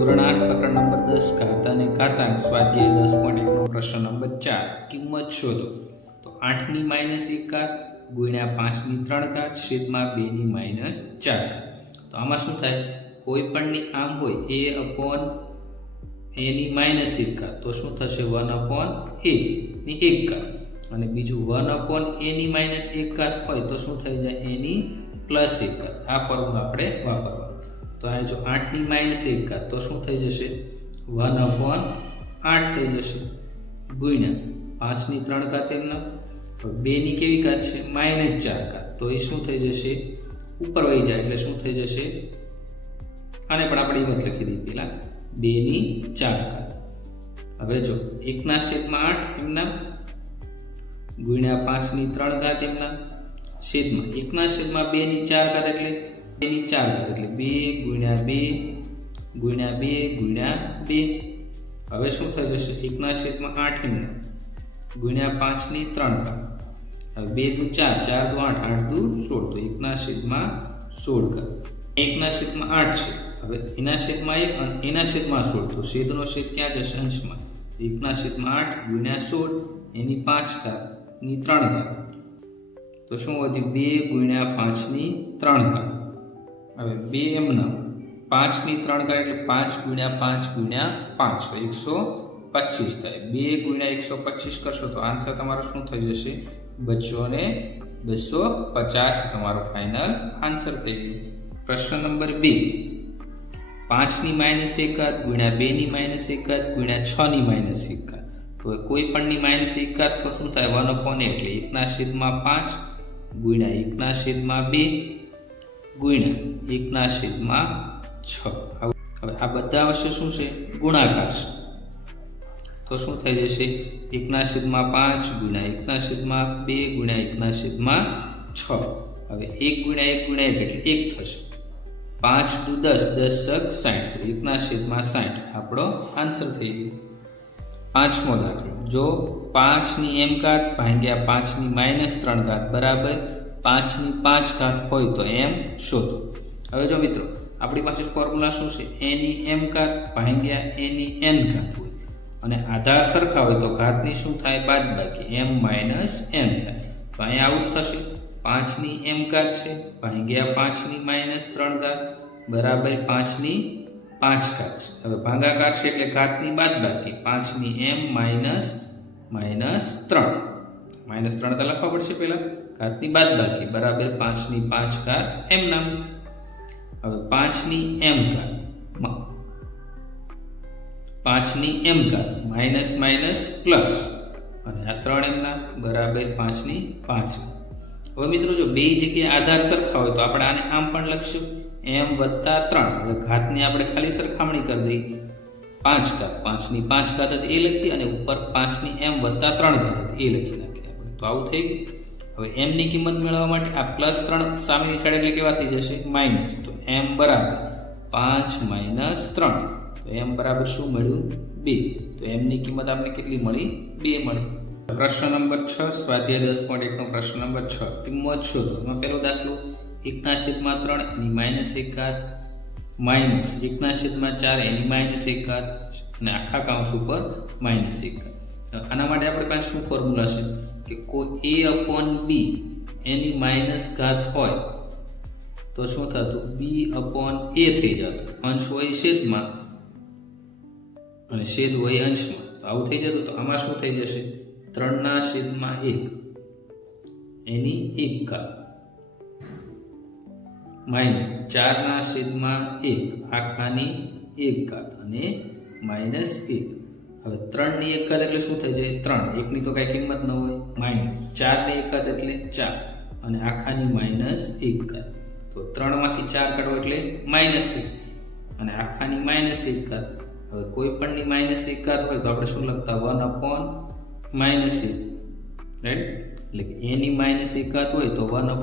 ધોરણ 8 પ્રકરણ નંબર 10 ઘાતા અને ઘાતાંક સ્વાધ્યાય 10.1 નો પ્રશ્ન નંબર 4 કિંમત શોધો. તો 8 ની -1 ઘાત ગુણ્યા 5 ની 3 ઘાત છેદમાં 2 ની -4 ઘાત. તો આમાં શું થાય, કોઈ પણની આમ હોય a ની -1 ઘાત તો શું થશે 1/a ની 1 ઘાત, અને બીજું 1/a ની -1 ઘાત હોય તો શું થઈ જાય a ની +1 ઘાત. આ ફોર્મ્યુલા આપણે વાપરવાનો. તો આ જો 8 ની -1 ઘાત તો શું થઈ જશે 1/8 થઈ જશે ગુણ્યા 5 ની 3 ઘાત એમના 2 ની કેવી ઘાત છે -4 ઘાત, તો એ શું થઈ જશે ઉપર વહી જાય એટલે શું થઈ જશે, આને પણ આપણે હિંમત લખી દીધી પેલા 2 ની 4 ઘાત. હવે જો 1/8 એમના ગુણ્યા 5 ની 3 ઘાત એમના છેદમાં 1/2 ની 4 ઘાત એટલે 2 ની 4 ઘાત એટલે 2 ગુણ્યા 2 ગુણ્યા 2 ગુણ્યા 2. હવે શું થઈ જશે 1/8 એમના ગુણ્યા 5 ની 3 ઘાત. હવે 2 દુ 4, 4 દુ 8, 8 દુ 16, તો 1/16 ઘાત. 1/8 છે. હવે એના છેદમાં 1 અને એના છેદમાં 16, તો છેદનો છેદ ક્યાં જશે અંશમાં. 1/8 ગુણ્યા 16 એની 5 ઘાત ની 3 ઘાત, તો શું વધ્યું 2 ગુણ્યા 5 ની 3 ઘાત. હવે 2 એમના 5 ની 3 ઘાત એટલે 5 ગુણ્યા 5 ગુણ્યા 5 તો 125 થાય. 2 ગુણ્યા 125 કરશો તો આન્સર તમારો શું થઈ જશે 250 તમારો ફાઇનલ આન્સર થઈ ગયો. પ્રશ્ન નંબર 2, 5 ની -1 ઘાત ગુણ્યા 2 ની -1 ઘાત ગુણ્યા 6 ની -1 ઘાત. તો કોઈ પણની -1 ઘાત તો શું થાય 1/a એટલે 1/5 ગુણ્યા 1/2 ગુણ્યા 1/6. હવે આ બધા વચ્ચે શું છે ગુણાકાર છે, તો શું થઈ જશે 1/5 ગુણ્યા 1/2 ગુણ્યા 1/6. હવે 1 ગુણ્યા 1 ગુણ્યા 1 એટલે 1 થશે. 5 દુ 10, 10 60, તો 1/60 આપણો આન્સર થઈ ગયો. પાંચમો દાખલો, જો 5 ની m ઘાત ભાગ્યા 5 ની -3 ઘાત બરાબર 5 ની 5 ઘાત હોય તો m શોધો. હવે જો મિત્રો આપણી પાસે ફોર્મ્યુલા શું છે, a ની m ઘાત ભાગ્યા a ની n ઘાત હોય અને આધાર સરખા હોય તો ઘાતની શું થાય બાદબાકી m - n થાય. તો અહીંયા આવું જ થશે, 5 ની m ઘાત છે ભાગ્યા 5 ની -3 ઘાત બરાબર 5 ની 5 ઘાત છે. હવે ભાગાકાર છે એટલે ઘાતની બાદબાકી 5 ની m - 3 તો લખવા પડશે પહેલા, ઘાતની બાદબાકી બરાબર 5 ની 5 ઘાત m નામ. હવે 5 ની m ઘાત 5 ની m ઘાત માઇનસ માઇનસ પ્લસ અને આ 3 m ના બરાબર 5 ની 5. હવે મિત્રો જો બે જગ્યાએ આધાર સરખા હોય તો આપણે આને આમ પણ લખશું m + 3. હવે ઘાતની આપણે ખાલી સરખામણી કરી દઈએ 5 ઘાત 5 ની 5 ઘાત એ લખી અને ઉપર 5 ની m + 3 ઘાત એ લખી નાખીએ આપણે. તો આવું થઈ ગયું. હવે m ની કિંમત મેળવવા માટે આ +3 સામેની સાઈડ એટલે કેવા થઈ જશે માઇનસ, તો m બરાબર 5 - 3, તો m બરાબર શું મળ્યું 2. તો m ની કિંમત આપણે કેટલી મળી 2 મળી. પ્રશ્ન નંબર 6 સ્વાધ્યાય 10.1 નો પ્રશ્ન નંબર 6 કિંમત શોધો. એમાં પહેલો દાખલો 1/3 એની -1 ઘાત માઇનસ 1/4 એની -1 ઘાત અને આખા કૌંસ ઉપર -1 ઘાત. આના માટે આપણી પાસે શું ફોર્મ્યુલા છે કે કોઈ a/b એની માઇનસ ઘાત હોય તો શું થતું b/a થઈ જતું. અંશ હોય છેદમાં અને છેદ હોય અંશમાં, તો આવું થઈ જતું. તો આમાં શું થઈ જશે 3/1 એની 1 ઘાત માઇનસ 4/1 આખાની 1 ઘાત અને -1. હવે 3 ની 1 ઘાત એટલે શું થઈ જાય 3, 1 ની તો કઈ કિંમત ન હોય માઇનસ 4 ની 1 ઘાત એટલે 4 અને આખાની -1 ઘાત. તો 3 માંથી 4 કાઢો એટલે -1 અને આખાની -1 ઘાત. હવે કોઈ પણની -1 ઘાત હોય તો આપણે શું લખતા 1/-1, રાઈટ. એટલે કે a ની -1 ઘાત હોય તો 1/a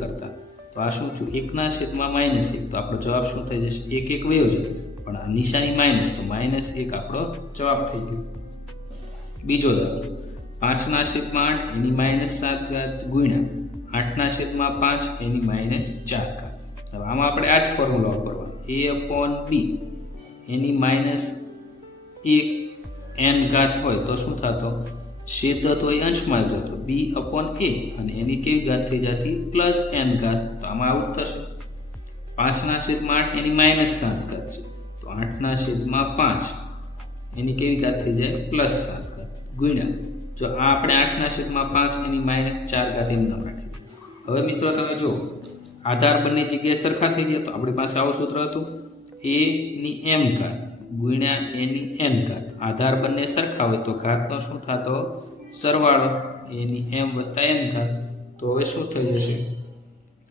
કરતા. તો આ શું થયું 1/-1, તો આપણો જવાબ શું થઈ જશે 1 1 વયો જાય પણ આ નિશાની માઇનસ, તો -1 આપણો જવાબ થઈ ગયો. બીજો દાખલો 5/8 એની -7 ઘાત ગુણ્યા 8/5 એની -4 ઘાત. હવે આમાં આપણે આ જ ફોર્મ્યુલા વાપરવાનો a/b એની માઇનસ 1 n ઘાત હોય તો શું થતો, છેદ તો એ અંશમાં આવી જતો b/a, અને એની કેવી ઘાત થઈ જતી પ્લસ n ઘાત. તો આમાં આવું જ થશે. 5/8 એની માઇનસ 7 ઘાત છે, તો 8/5 એની કેવી ઘાત થઈ જાય પ્લસ 7 ઘાત, ગુણ્યા જો આ આપણે 8/5 એની માઇનસ 4 ઘાત એમ નામ રાખી. હવે મિત્રો તમે જો આધાર બંને જગ્યાએ સરખા થઈ ગયા, તો આપણી પાસે આવું સૂત્ર હતું a ની m ઘાત ગુણ્યા a ની n ઘાત. આધાર બંને સરખા હોય તો ઘાતનો શું થતો સરવાળો a ની m વત્તા n ઘાત. તો હવે શું થઈ જશે,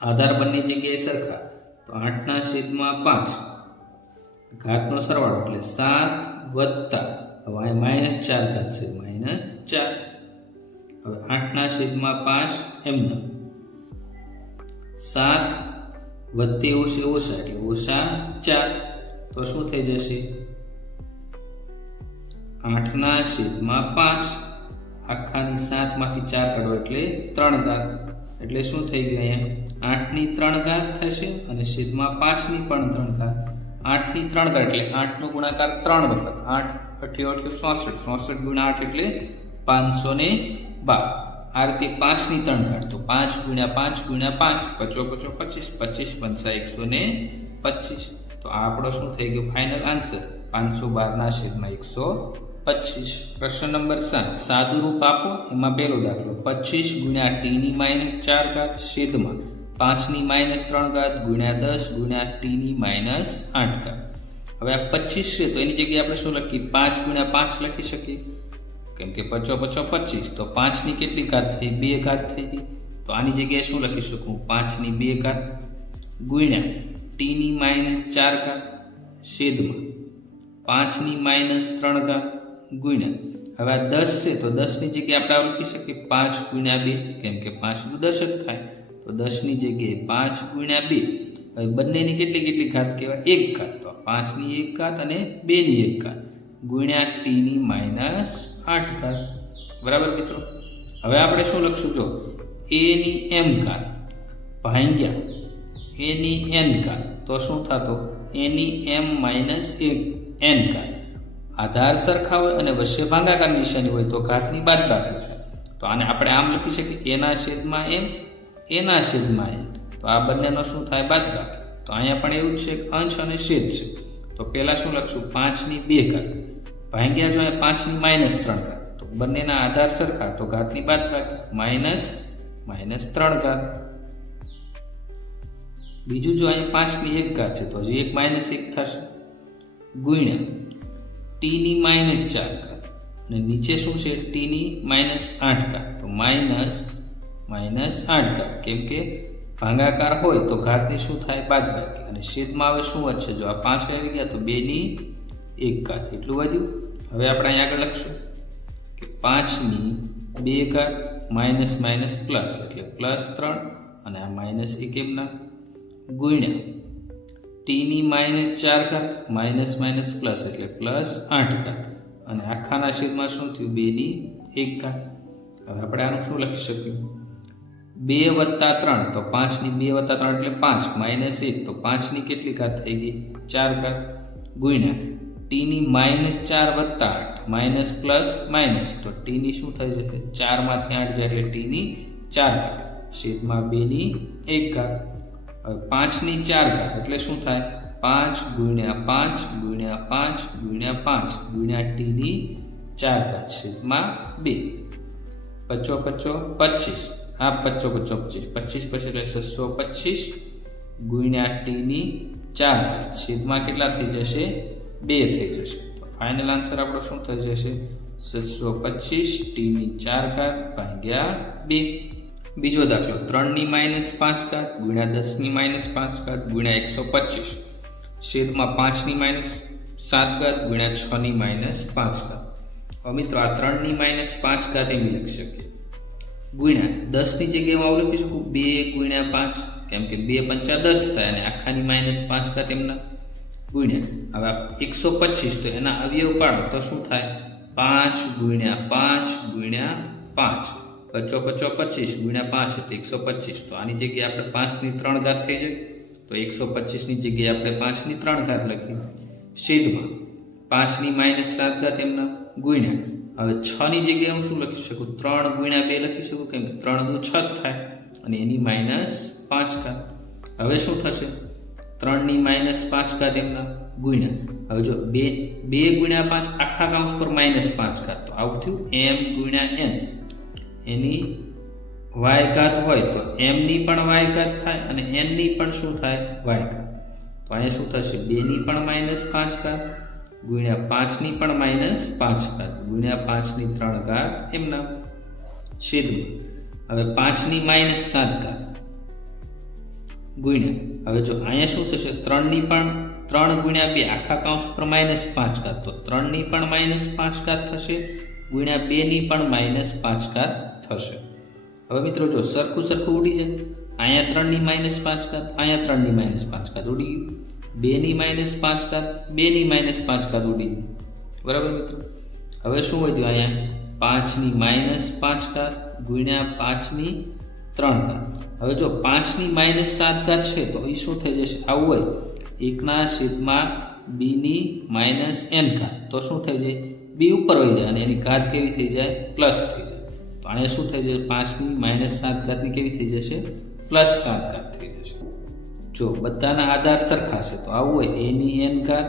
આધાર બંને જગ્યાએ સરખા તો 8/5 ઘાતનો સરવાળો એટલે 7 વત્તા હવે માઇનસ 4 ઘાત છે -4. હવે 8/5 એમના 7 વત્તે ઓછા એટલે -4. તો શું થઈ જશે, 8/5 આખાની 7 માંથી 4 કાઢો એટલે 3 ઘાત. એટલે શું થઈ ગયું, અહીંયા 8 ની 3 ઘાત થશે અને છેદમાં 5 ની પણ 3 ઘાત. 8 ની 3 ઘાત એટલે 8 નો ગુણાકાર 3 વખત, 8 8 64, 64 ગુણ્યા 8 એટલે 512. આ રીતે 5 ની 3 ઘાત, તો 5 ગુણ્યા 5 ગુણ્યા 5 55 25 25 પંચા 125. તો આ આપણો શું થઈ ગયો ફાઇનલ આન્સર 512/125. પ્રશ્ન નંબર 7, સાદું રૂપ આપો. એમાં પહેલો દાખલો 25 ગુણ્યા t ની માઇનસ 4 ઘાત છેદમાં 5 ની માઇનસ 3 ઘાત ગુણ્યા 10 ગુણ્યા t ની માઇનસ 8 ઘાત. હવે આ 25 છે તો એની જગ્યાએ આપણે શું લખીએ, 5 ગુણ્યા 5 લખી શકીએ, કેમ કે 55 25, તો 5 ની કેટલી ઘાત થઈ, 2 ઘાત થઈ ગઈ. તો આની જગ્યાએ શું લખી શકું, 5 ની 2 ઘાત ગુણ્યા t ની માઇનસ 4 ઘાત છેદમાં 5 ની માઇનસ 3 ઘાત ગુણ્યા, હવે આ 10 છે તો 10 ની જગ્યાએ આપણે લખી શકીએ 5 ગુણ્યા 2, કેમ કે 5 નું 10 જ થાય. તો 10 ની જગ્યાએ 5 ગુણ્યા 2. હવે બંનેની કેટલી ઘાત કહેવાય, 1 ઘાત. તો 5 ની 1 ઘાત અને 2 ની 1 ઘાત ગુણ્યા t ની માઇનસ 8 ઘાત. બરાબર મિત્રો. હવે આપણે શું લખશું, જો a ની m ઘાત ભાગ્યા a ની n ઘાત, તો શું થતો a ની m માઇનસ 1 n ઘાત. આધાર સરખા હોય અને વચ્ચે ભાગાકાર નિશાની હોય તો ઘાતની બાદબાકી થાય. તો આને આપણે આમ લખી શકીએ a ના છેદમાં m, a ના છેદમાં n. તો આ બંનેનો શું થાય બાદબાકી. તો અહીંયા પણ એવું જ છે, અંશ અને છેદ છે. તો પહેલા શું લખશું, 5 ની 2 ઘાત ભાગ્યા જો અહીંયા 5 ની માઇનસ 3 ઘાત. તો બંનેના આધાર સરખા તો ઘાતની બાદબાકી -3 ઘાત. બીજું જો અહીંયા 5 ની 1 ઘાત છે તો હજી એક -1 થશે ગુણ્યા t ની -4 ઘાત અને નીચે શું છે t ની -8 ઘાત. તો -8 ઘાત, કેમ કે ભાગાકાર હોય તો ઘાતની શું થાય બાદબાકી, અને છેદમાં હવે શું વધશે, જો આ 5 આવી ગયા તો 2 ની 1 ઘાત એટલું વધ્યું. હવે આપણે અહીંયા આગળ લખશું કે 5 ની 2 ઘાત માઇનસ પ્લસ એટલે +3 અને આ -1 એમના ગુણ્યા t ની -4 ઘાત માઇનસ પ્લસ એટલે +8 ઘાત અને આખાના છેદમાં શું થયું 2 ની 1 ઘાત. હવે આપણે આનું શું લખી શકીએ, 2 વત્તા 3, તો 5 ની 2 વત્તા 3 એટલે 5 -1, તો 5 ની કેટલી ઘાત થઈ ગઈ 4 ઘાત ગુણ્યા t ની -4 વત્તા 8 માઇનસ પ્લસ માઇનસ, તો t ની શું થઈ જશે 4 માંથી 8 જાય એટલે t ની 4 ઘાત છેદમાં 2 ની 1 ઘાત. હવે 5 ની 4 ઘાત એટલે શું થાય 5 ગુણ્યા 5 ગુણ્યા 5 ગુણ્યા 5 ગુણ્યા t ની 4 ઘાત છેદમાં 2. 55 25, આ 55 25 પછી એટલે 625 ગુણ્યા t ની 4 ઘાત છેદમાં કેટલા થઈ જશે 2 થઈ જશે. તો ફાઇનલ આન્સર આપણો શું થઈ જશે 625 t ની 4 ઘાત ભાગ્યા 2. બીજો દાખલો 3 ની -5 ઘાત ગુણ્યા 10 ની -5 ઘાત ગુણ્યા 125 છેદમાં 5 ની -7 ઘાત ગુણ્યા 6 ની -5 ઘાત. હવે મિત્રો આ 3 ની -5 ઘાત એમ લખી શકીએ ગુણ્યા 10 ની જગ્યાએ હું આવું લખી શકું 2 ગુણ્યા 5, કેમ કે 2 પંચા 10 થાય અને આખાની -5 ઘાત એમના ગુણ્યા હવે 125, તો એના અવયવ પાડો તો શું થાય 5 ગુણ્યા 5 ગુણ્યા 5, 55 ગુણ્યા 5 એટલે 125. તો આની જગ્યાએ આપણે 5 ની 3 ઘાત થઈ જાય, તો 125 ની જગ્યાએ આપણે 5 ની 3 ઘાત લખીએ છેદમાં 5 ની -7 ઘાત એમના ગુણ્યા હવે 6 ની જગ્યાએ હું શું લખી શકું 3 ગુણ્યા 2 લખી શકું કેમ 3 દુ 6 થાય અને એની -5 ઘાત હવે શું થશે 3 ની -5 ઘાત એમના ગુણ્યા હવે જો 2 ગુણ્યા 5 આખા કૌંસ પર -5 ઘાત તો આવું થયું m ગુણ્યા n એની y ઘાત હોય તો m ની પણ y ઘાત થાય અને n ની પણ શું થાય y ઘાત તો અહીંયા શું થશે 2 ની પણ -5 ઘાત ગુણ્યા 5 ની પણ -5 ઘાત ગુણ્યા 5 ની 3 ઘાત એમના છેદમાં હવે 5 ની -7 ઘાત ગુણ્યા હવે જો અહીંયા શું થશે 3 ની પણ 3 ગુણ્યા 2 આખા કૌંસ પર -5 ઘાત તો 3 ની પણ -5 ઘાત થશે ગુણ્યા 2 ની પણ -5 ઘાત થશે હવે મિત્રો જો સરખું ઉડી જાય અહીંયા 3 ની -5 ઘાત અહીંયા 3 ની -5 ઘાત ઉડી ગયું 2 ની -5 ઘાત 2 ની -5 ઘાત ઉડી ગયું બરાબર મિત્રો હવે શું વધ્યું અહીંયા 5 ની -5 ઘાત ગુણ્યા 5 ની 3 ઘાત હવે જો 5 ની -7 ઘાત છે તો એ શું થઈ જશે આવું હોય 1/b ની -n ઘાત તો શું થઈ જાય b ઉપર વહી જાય અને એની ઘાત કેવી થઈ જાય પ્લસ થઈ જાય તો અહીંયા શું થઈ જશે 5 ની -7 ઘાત ની કેવી થઈ જશે +7 ઘાત થઈ જશે જો બધાના આધાર સરખા છે તો આવું હોય a ની n ઘાત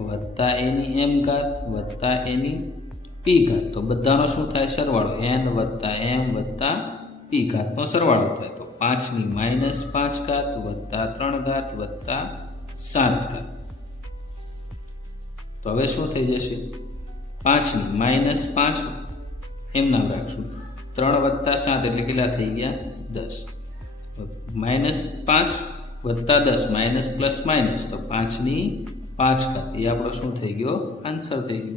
વત્તા a ની m ઘાત વત્તા a ની p ઘાત તો બધાનો શું થાય સરવાળો n વત્તા m વત્તા p ઘાતનો સરવાળો થાય તો 5 ની -5 ઘાત વત્તા 3 ઘાત વત્તા 7 ઘાત તો હવે શું થઈ જશે 5 ની -5 એમ નામ રાખશું 3 વત્તા 7 એટલે કેટલા થઈ ગયા 10 -5 વત્તા 10 માઇનસ પ્લસ માઇનસ તો 5 ની 5 ઘાત એ આપણો શું થઈ ગયો આન્સર થઈ ગયો